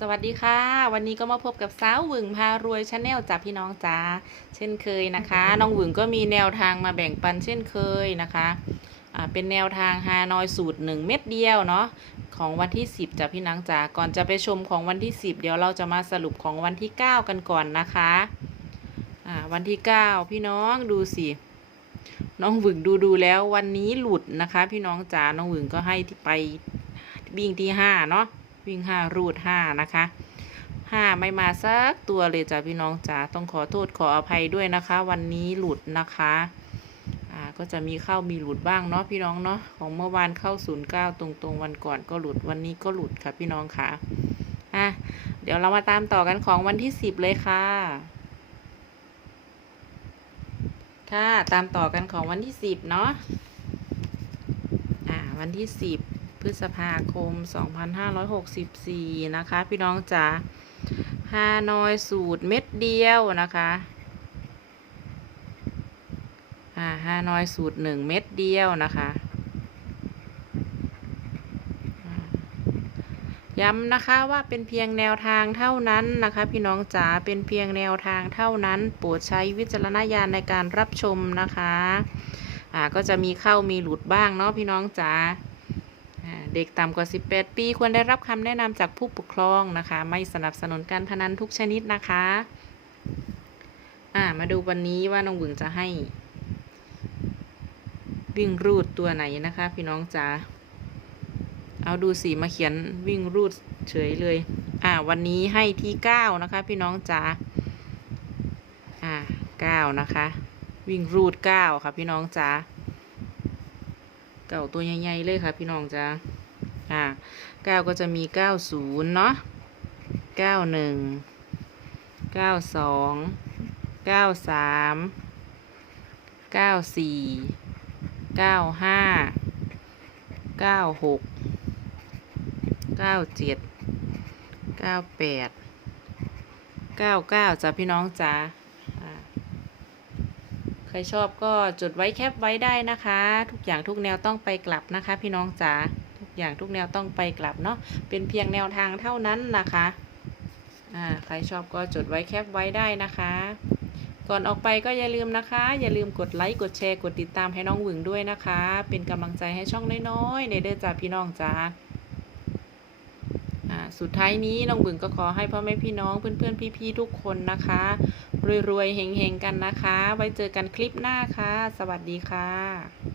สวัสดีค่ะ วันนี้ก็มาพบกับสาวหวึงพารวยชาแนลจากพี่น้องจ้าเช่นเคยนะคะ น้องหวึงก็มีแนวทางมาแบ่งปันเช่นเคยนะคะอ่าเป็นแนวทางฮานอยสูตร1เม็ดเดียวเนาะของวันที่ 10จากพี่น้องจ๋าก่อนจะไปชมของวันที่ 10 เดี๋ยวเราจะมาสรุปของวันที่ 9 กันก่อนนะคะอ่าวันที่ 9 พี่น้องดูสิน้องหวึงดูดูๆแล้ววันนี้หลุดนะคะ พี่น้องจ๋าน้องหวึงก็ให้ที่ไปวิ่งที่ห้าเนาะ วิ่งห้ารูดห้านะคะห้าไม่มาสักตัวเลยจ้ะพี่น้องจ๋าต้องขอโทษขออภัยด้วยนะคะ วันนี้หลุดนะคะอ่าก็จะมีเข้ามีหลุดบ้างเนาะพี่น้องเนาะของเมื่อวานเข้าศูนย์เก้าตรงๆ วันก่อนก็หลุดวันนี้ก็หลุดค่ะพี่น้องค่ะอะเดี๋ยวเรามาตามต่อกันของวันที่สิบเลยค่ะค่ะตามต่อกันของวันที่สิบเนาะอ่าวันที่สิบ ษภาคมสองพันห้าร้อยหกสิบสี่นะคะ พี่น้องจ๋าฮานอยสูตรเม็ดเดียวนะคะอ่าฮานอยสูตรหนึ่งเม็ดเดียวนะคะย้ำนะคะว่าเป็นเพียงแนวทางเท่านั้นนะคะ พี่น้องจ๋าเป็นเพียงแนวทางเท่านั้น โปรดใช้วิจารณญาณในการรับชมนะคะ อ่าก็จะมีเข้ามีหลุดบ้างเนาะพี่น้องจ๋า เด็กต่ำกว่า 18 ปี ควรได้รับคำแนะนำจากผู้ปกครองนะคะ ไม่สนับสนุนการพนันทุกชนิดนะคะอ่ามาดูวันนี้ว่าน้องหวึงจะให้ วิ่งรูดตัวไหนนะคะ พี่น้องจ๋าเอาดูสีมาเขียนวิ่งรูดเฉยเลย อ่า วันนี้ให้ที่9นะคะ พี่น้องจ๋าอ่า9นะคะ วิ่งรูดเก้าค่ะพี่น้องจ๋า เก่าตัวใหญ่ๆเลยค่ะ พี่น้องจ๋าอ่าเก้าก็จะมีเก้าศูนย์เนาะเก้าหนึ่งเก้าสองเก้าสามเก้าสี่เก้าห้าเก้าหกเก้าเจ็ดเก้าแปดเก้าเก้าจ้ะพี่น้องจ๋า รชอบก็จดไว้แคปไว้ได้นะคะ ทุกอย่างทุกแนวต้องไปกลับนะคะ พี่น้องจ๋าทุกอย่างทุกแนวต้องไปกลับเนาะเป็นเพียงแนวทางเท่านั้นนะคะอ่าใครชอบก็จดไว้แคปไว้ได้นะคะ ก่อนออกไปก็อย่าลืมนะคะ อย่าลืมกดไลค์กดแชร์กดติดตามให้น้องหวึงด้วยนะคะ เป็นกำลังใจให้ช่องน้อยๆในเด้อจ้าพี่น้องจ้าอ่าสุดท้ายนี้น้องบึงก็ขอให้พ่อแม่พี่น้องเพื่อนๆพี่ๆทุกคนนะคะ รวยๆเฮงๆกันนะคะ ไว้เจอกันคลิปหน้าค่ะ สวัสดีค่ะ